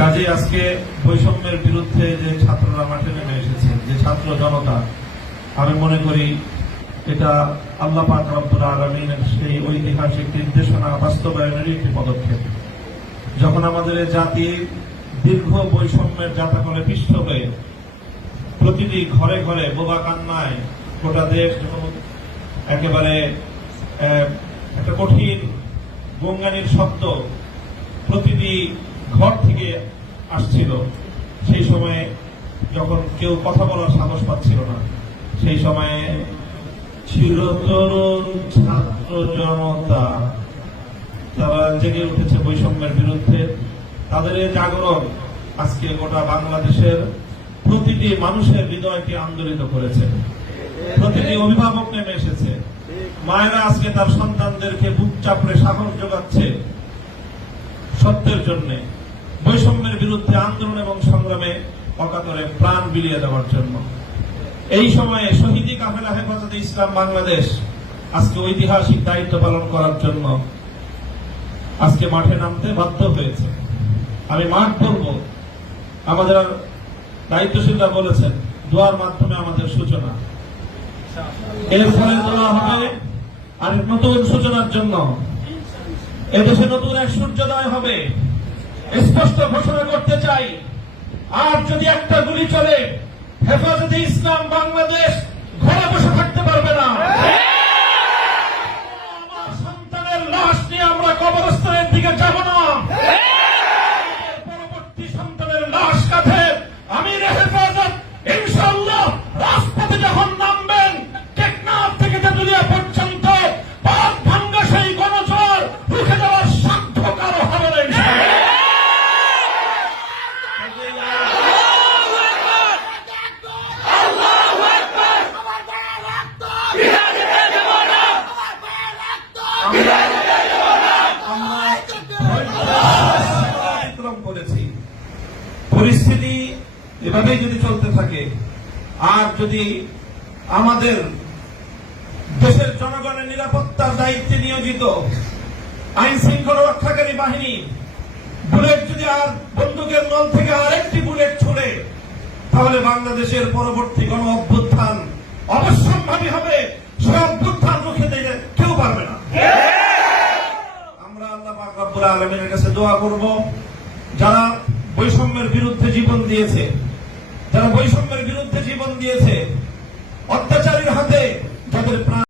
কাজে আজকে বৈষম্যের বিরুদ্ধে যে ছাত্ররা মাঠে নেমে এসেছে, যে ছাত্র জনতা, আমি মনে করি এটা আল্লাহ পাক রব্বুল আলামিনের সেই ঐতিহাসিক নির্দেশনা বাস্তবায়নেরই একটি পদক্ষেপ। যখন আমাদের জাতি দীর্ঘ বৈষম্যের জাতাকলে পিষ্ট হয়ে প্রতিটি ঘরে ঘরে বোবা কান্নায় গোটা দেশ যখন একেবারে একটা কঠিন গঙ্গানির শব্দ প্রতিটি ঘর থেকে আসছিল, সেই সময়ে যখন কেউ কথা বলার সাহস পাচ্ছিল না, সেই সময়ে চিরতরুণ ছাত্র জনতা তারা জেগে উঠেছে বৈষম্যের বিরুদ্ধে। তাদের এই জাগরণ আজকে গোটা বাংলাদেশের প্রতিটি মানুষের হৃদয়কে আন্দোলিত করেছে। প্রতিটি অভিভাবক নেমে এসেছে, মায়েরা আজকে তার সন্তানদেরকে বুক চাপড়ে সাহস যোগাচ্ছে সত্যের জন্য, বৈষম্যের বিরুদ্ধে আন্দোলন এবং সংগ্রামে অকাতরে প্রাণ বিলিয়ে দেওয়ার জন্য। এই সময়ে শহীদি কাফেলা হেফাজতে ইসলাম বাংলাদেশ আজকে ঐতিহাসিক দায়িত্ব পালন করার জন্য আজকে মাঠে নামতে বাধ্য হয়েছে। আমি মাঠ বলব, আমাদের দায়িত্বশীলরা বলেছেন দোয়ার মাধ্যমে আমাদের সূচনা, এর ফলে দোয়া হবে আর নতুন সূচনার জন্য। এদেশে নতুন এক সূর্যোদয় হবে, স্পষ্ট ঘোষণা করতে চাই। আর যদি একটা গুলি চলে, হেফাজতে ইসলাম বাংলাদেশ ঘরে বসে থাকতে পারবে না। আমার সন্তানের লাশ নিয়ে আমরা কবরস্থানের দিকে যাব না। পরবর্তী সন্তানের লাশ কাঁধে আমির হেফাজত ইনশাআল্লাহ রাজপথে যখন নামবেন, টেকনাফ থেকে তেঁতুলিয়া পর্যন্ত পাক ভাঙ্গা সেই গণজোয়ার রুখে দেওয়ার সাধ্য কারো হবে না ইনশাআল্লাহ। করেছি পরিস্থিতি এভাবেই যদি চলতে থাকে, আর যদি আমাদের দেশের জনগণের নিরাপত্তার দায়িত্বে নিয়োজিত আইন শৃঙ্খলা রক্ষাকারী বাহিনী বুলেট যদি আর বন্দুকের নল থেকে আরেকটি বুলেট ছুড়ে, তাহলে বাংলাদেশের পরবর্তী গণ অভ্যুত্থান অবশ্যম্ভাবী হবে। সে অভ্যুত্থান রুখে দিতে কেউ পারবে না। আমরা আল্লাহ পাক রব্বুল আলামিনের কাছে দোয়া করব, যারা বৈষম্যের বিরুদ্ধে জীবন দিয়েছে, যারা বৈষম্যের বিরুদ্ধে জীবন দিয়েছে, অত্যাচারীর হাতে যাদের প্রাণ